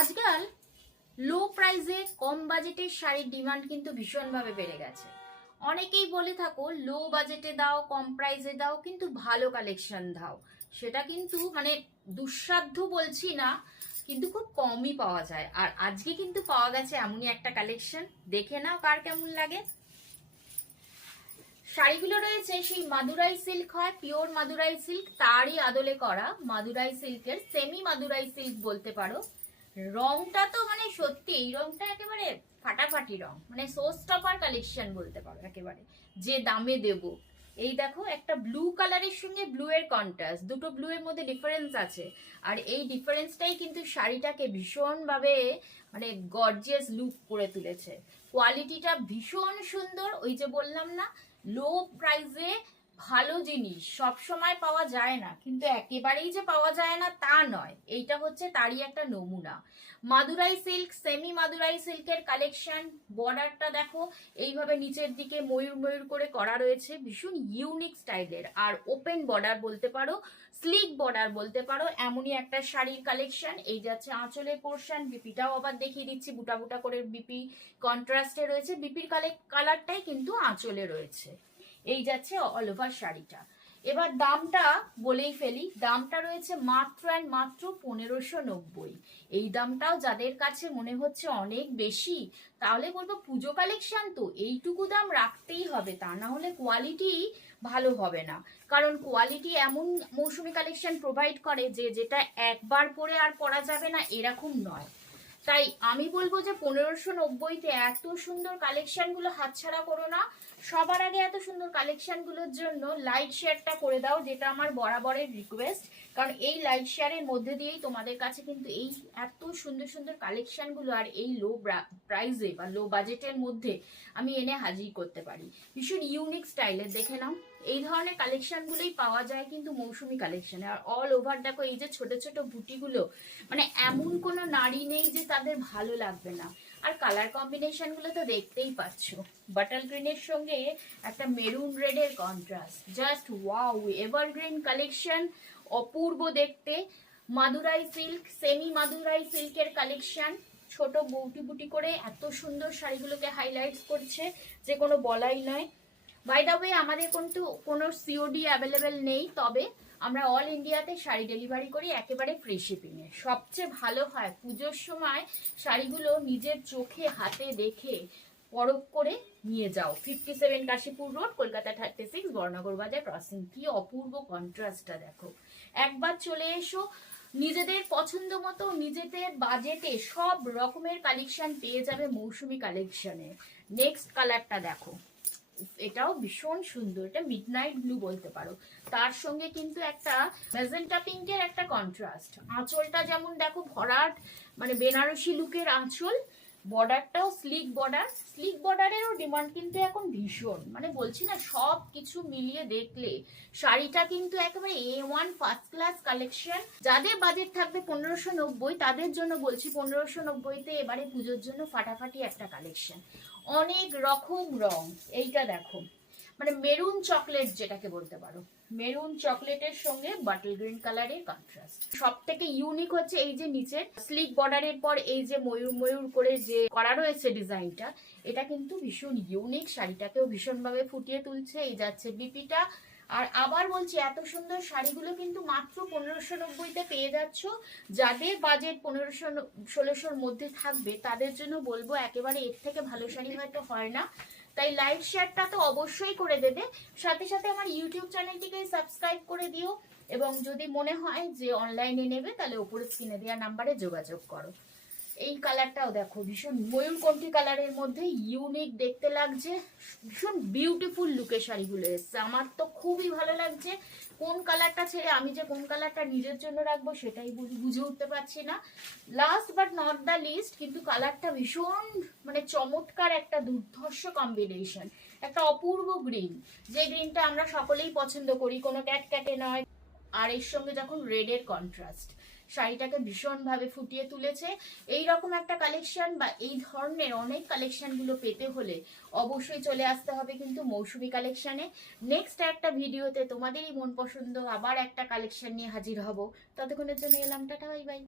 আজকাল লো প্রাইসে কম বাজেটের শাড়ির ডিমান্ড কিন্তু ভীষণভাবে বেড়ে গেছে। অনেকেই বলে থাকো লো বাজেটে দাও, কম প্রাইসে দাও, কিন্তু ভালো কালেকশন দাও। সেটা কিন্তু মানে দুঃসাধ্য বলছি না, কিন্তু খুব কমই পাওয়া যায়। আর আজকে কিন্তু পাওয়া গেছে এমনই একটা কালেকশন, দেখে নাও কার কেমন লাগে। শাড়িগুলো রয়েছে সেই মাদুরাই সিল্ক, হয় পিওর মাদুরাই সিল্ক, তারই আদলে করা মাদুরাই সিল্কের সেমি মাদুরাই সিল্ক বলতে পারো। রংটা তো মানে সত্যি এই রংটা একেবারে ফাটাফাটি রং, মানে শো স্টপার কালেকশন বলতে পারো একেবারে, যে দামে দেব। এই দেখো, একটা ব্লু কালারের সঙ্গে ব্লু এর কন্ট্রাস্ট, দুটো ব্লু এর মধ্যে ডিফারেন্স আছে। আর এই ডিফারেন্সটাই কিন্তু শাড়িটাকে ভীষণ ভাবে মানে গর্জিয়াস লুক করে তুলেছে। কোয়ালিটিটা ভীষণ সুন্দর। ওই যে বললাম না, লো প্রাইসে ভালো জিনিস সব সময় পাওয়া যায় না, কিন্তু একেবারেই যে পাওয়া যায় না তা নয়। এইটা হচ্ছে তারই একটা নমুনা। মাদুরাই সিল্ক, সেমি মাদুরাই সিল্কের কালেকশন। বর্ডারটা দেখো, এইভাবে নিচের দিকে ময়ূর ময়ূর করে করা রয়েছে, ভীষণ ইউনিক স্টাইলের। আর ওপেন বর্ডার বলতে পারো, স্লিক বর্ডার বলতে পারো, এমনই একটা শাড়ির কালেকশন। এই যাচ্ছে আঁচলের পোর্শন, বিপিটাও আবার দেখিয়ে দিচ্ছি, বুটা বুটা করে বিপি কন্ট্রাস্টে রয়েছে। বিপির কালারটাই কিন্তু আঁচলে রয়েছে। এই যাচ্ছে অল ওভার শাড়িটা। এবার দামটা বলেই ফেলি, দামটা রয়েছে মাত্র অ্যান্ড মাত্র 1590। এই দামটাও যাদের কাছে মনে হচ্ছে অনেক বেশি, তাহলে বলবো পুজো কালেকশন তো এইটুকু দাম রাখতেই হবে, তা না হলে কোয়ালিটি ভালো হবে না। কারণ কোয়ালিটি এমন মৌসুমি কালেকশন প্রোভাইড করে যে যেটা একবার পরে আর পরা যাবে না এরকম নয়। তাই আমি বলবো যে 1590-তে এত সুন্দর কালেকশন গুলো হাতছাড়া করো না। সবার আগে এত সুন্দর কালেকশন গুলোর জন্য লাইক শেয়ারটা করে দাও, যেটা আমার বরাবরের রিকোয়েস্ট। কারণ এই লাইক শেয়ারের মধ্যে দিয়েই তোমাদের কাছে কিন্তু এই এত সুন্দর সুন্দর কালেকশন গুলো আর এই লো প্রাইসে বা লো বাজেটের মধ্যে আমি এনে হাজির করতে পারি। ভীষণ ইউনিক স্টাইলের, দেখে নাও। এই ধরনের কালেকশন গুলোই পাওয়া যায় কিন্তু মৌসুমি কালেকশনে। আর অল ওভার দেখো, এই যে ছোট ছোট বুটিগুলো, মানে এমন কোনো নারী নেই যে তাদের ভালো লাগবে না। আর কালার কম্বিনেশন গুলো তো দেখতেই পাচ্ছ, বাটার গ্রিনের সঙ্গে একটা মেরুন রেড এর contrast, just wow, evergreen collection, অপূর্ব দেখতে। মাদুরাই সিল্ক, সেমি মাদুরাই সিল্কের কালেকশন, ছোট বুটি বুটি করে এত সুন্দর শাড়িগুলোকে হাইলাইটস করছে যে কোনো বলাই নয়। বাই দ্য ওয়ে, আমাদের কিন্তু কোনো সিওডি অ্যাভেলেবেল নেই, তবে আমরা অল ইন্ডিয়াতে শাড়ি ডেলিভারি করি একেবারে ফ্রি শিপিংয়ে। সবচেয়ে ভালো হয় পুজোর সময় শাড়িগুলো নিজের চোখে হাতে দেখে পরখ করে নিয়ে যাও। 57 কাশীপুর রোড, কলকাতা 36, বর্ণনগর বাজার ক্রসিং। কি অপূর্ব কন্ট্রাস্টটা দেখো। একবার চলে এসো, নিজেদের পছন্দ মতো নিজেদের বাজেটে সব রকমের কালেকশন পেয়ে যাবে মৌসুমি কালেকশনে। নেক্সট কালারটা দেখো, এটাও ভীষণ সুন্দর, এটা মিডনাইট ব্লু বলতে পারো। তার সঙ্গে কিন্তু একটা ম্যাজেন্টা পিঙ্কের একটা কন্ট্রাস্ট। আঁচলটা যেমন দেখো ভরাট, মানে বেনারসি লুকের আঁচল। বর্ডারটাও স্লিক বর্ডার, স্লিক বর্ডারেরও ডিমান্ড কিন্তু এখন ভীষণ, মানে বলছি না, সব কিছু মিলিয়ে দেখলে শাড়িটা কিন্তু একেবারে A1 ফার্স্ট ক্লাস কালেকশন। যাদের বাজেট থাকবে 1590, তাদের জন্য বলছি 1590-তে এবারে পুজোর জন্য ফাটাফাটি একটা কালেকশন। অনেক রকম রং। এইটা দেখো, মানে মেরুন চকলেট যেটাকে বলতে পারো, মেরুন চকলেটের সঙ্গে বাটল গ্রিন কালারের কন্ট্রাস্ট। সব থেকে ইউনিক হচ্ছে এই যে নিচের স্লিক বর্ডারের পর এই যে ময়ূর ময়ূর করে যে করা রয়েছে ডিজাইনটা, এটা কিন্তু ভীষণ ইউনিক, শাড়িটাকেও ভীষণভাবে ফুটিয়ে তুলছে। এই যাচ্ছে বিপিটা। আর আবার বলছি, এত সুন্দর শাড়িগুলো কিন্তু মাত্র 1590-তে পেয়ে যাচ্ছ। যাদের বাজেট 1500-1600-র মধ্যে থাকবে তাদের জন্য বলবো একেবারে এর থেকে ভালো শাড়ি হয়তো হয় না। তাই লাইক শেয়ারটা তো অবশ্যই করে দেবে, সাথে সাথে আমার ইউটিউব চ্যানেলটিকে সাবস্ক্রাইব করে দিও। এবং যদি মনে হয় যে অনলাইনে নেবে, তাহলে উপরে স্ক্রিনে দেওয়া নাম্বারে যোগাযোগ করো। এই কালারটাও দেখো, ভীষণ ময়ূরকণ্ঠী কালারের মধ্যে ইউনিক দেখতে লাগছে, ভীষণ বিউটিফুল লুকে শাড়িগুলো এসছে। আমার তো খুবই ভালো লাগছে। কোন কালারটা ছেড়ে আমি যে কোন কালারটা নিজের জন্য রাখবো সেটাই বুঝে উঠতে পারছি না। Last but not the least, কিন্তু কালারটা ভীষণ মানে চমৎকার, একটা দুর্ধর্ষ কম্বিনেশন, একটা অপূর্ব গ্রিন, যে গ্রিনটা আমরা সকলেই পছন্দ করি, কোনো ক্যাটক্যাটে নয়। আর এর সঙ্গে যখন রেডের কন্ট্রাস্ট, শাড়িটাকে ভীষণভাবে ফুটিয়ে তুলেছে। এই রকম একটা কালেকশন বা এই ধরনের অনেক কালেকশনগুলো পেতে হলে অবশ্যই চলে আসতে হবে কিন্তু মৌসুমি কালেকশনে। নেক্সট একটা ভিডিওতে তোমাদেরই মন পছন্দ আবার একটা কালেকশন নিয়ে হাজির হব। ততক্ষণের জন্য এলাম, টাটা, বাই বাই।